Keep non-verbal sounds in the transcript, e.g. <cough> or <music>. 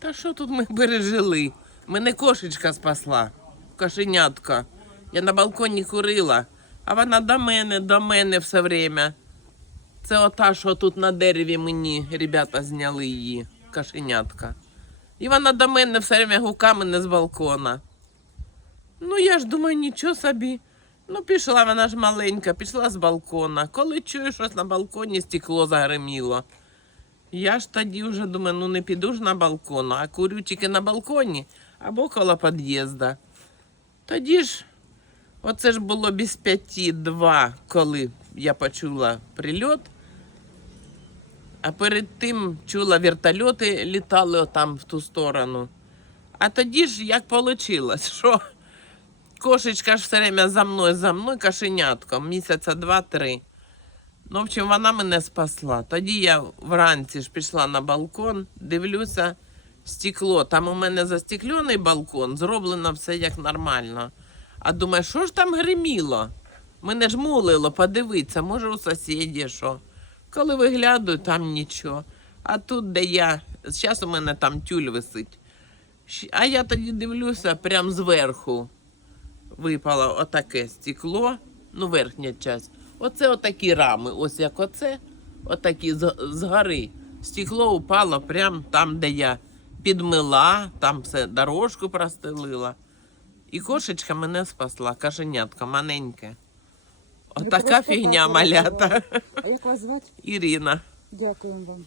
Та що тут ми пережили? Мене кошечка спасла, кошенятка. Я на балконі курила, а вона до мене, до мене все время. Це ота, що тут на дереві мені ребята зняли її, кошенятка. І вона до мене все время гука мене з балкона. Ну, я ж думаю, нічого собі. Ну, пішла вона ж маленька, пішла з балкона. Коли чую щось на балконі, стекло загриміло. Я ж тоді вже думаю, ну не піду ж на балкон, а курю тільки на балконі або коло під'їзду. Тоді ж, оце ж було без п'яті два, коли я почула прильот. А перед тим чула вертольоти літали отам в ту сторону. А тоді ж як вийшло, <laughs> що кошечка ж все время за мною, за мною кошенятком, місяця два-три. Ну, в общем, вона мене спасла. Тоді я вранці ж пішла на балкон, дивлюся, стекло. Там у мене застеклений балкон, зроблено все як нормально. А думаю, що ж там гриміло? Мене ж мулило, подивитися, може у сусіді що. Коли виглядаю, там нічого. А тут, де я, зараз у мене там тюль висить. А я тоді дивлюся, прям зверху випало отаке стекло, ну верхня часть. Оце отакі рами, ось як оце, отакі з, гори. Стекло упало прямо там, де я підмила, там все дорожку простелила. І кошечка мене спасла, кашенятка маленьке. Отака фігня малята. А як вас звати? Ірина. Дякуємо вам.